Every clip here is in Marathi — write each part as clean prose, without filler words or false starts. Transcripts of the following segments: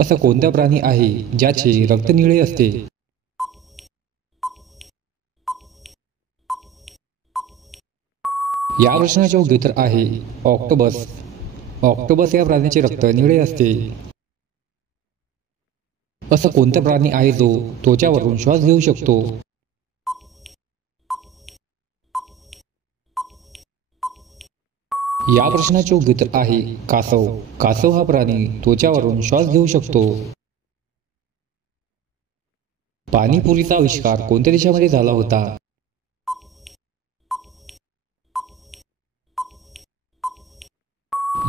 असं कोणता प्राणी आहे ज्याचे रक्त निळे असते? या प्रश्नाचे उत्तर आहे ऑक्टोपस. ऑक्टोपस या प्राण्याचे रक्त निळे असते. असं कोणता प्राणी आहे जो त्वचावरून श्वास घेऊ शकतो? या प्रश्नाचे उत्तर आहे कासव. कासव हा प्राणी त्वचावरून श्वास घेऊ शकतो. पाणीपुरीचा आविष्कार कोणत्या देशामध्ये झाला होता?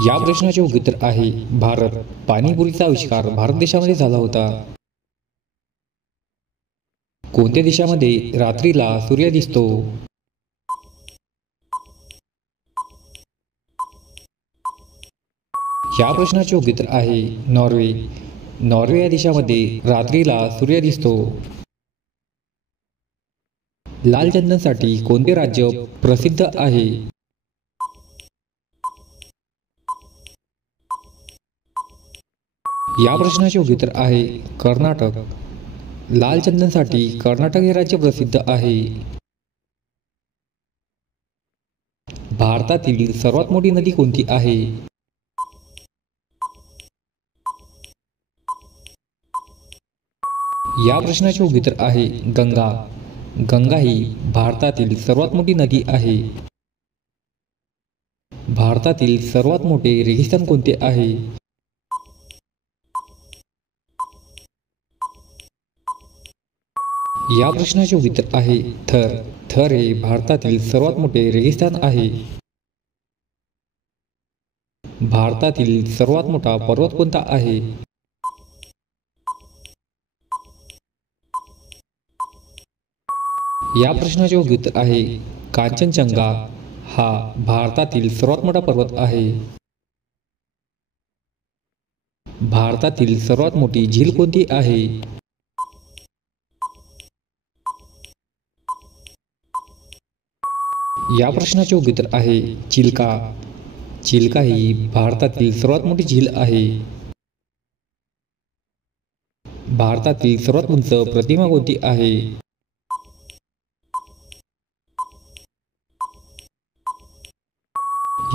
या प्रश्नाचे उत्तर आहे भारत. पाणीपुरीचा आविष्कार भारत देशामध्ये झाला होता. कोणत्या देशामध्ये रात्रीला सूर्य दिसतो? या प्रश्नाचे उत्तर आहे नॉर्वे. नॉर्वे या देशामध्ये रात्रीला सूर्य दिसतो. लाल चंदनसाठी कोणते राज्य प्रसिद्ध आहे? या प्रश्नाचे उत्तर आहे कर्नाटक. लाल चंदनसाठी कर्नाटक हे राज्य प्रसिद्ध आहे. भारतातील सर्वात मोठी नदी कोणती आहे? या प्रश्नाचे उत्तर आहे गंगा. गंगा ही भारतातील सर्वात मोठी नदी आहे. भारतातील सर्वात मोठे रेगिस्तान कोणते आहे? या प्रश्नाचे उत्तर आहे थर. थर हे भारतातील सर्वात मोठे रेगिस्तान आहे. भारतातील सर्वात मोठा पर्वत कोणता आहे? या प्रश्नाचे उत्तर आहे कांचनजंगा हा भारतातील सर्वात मोठा पर्वत आहे. भारतातील सर्वात मोठी झील कोणती आहे? या प्रश्नाचे उत्तर आहे चिल्का. चिल्का ही भारतातील सर्वात मोठी झील आहे. भारतातील सर्वात उंच प्रतिमा कोणती आहे?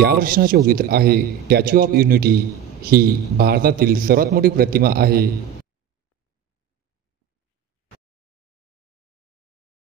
या प्रश्नाचे उत्तर आहे स्टॅच्यू ऑफ युनिटी ही भारतातील सर्वात मोठी प्रतिमा आहे.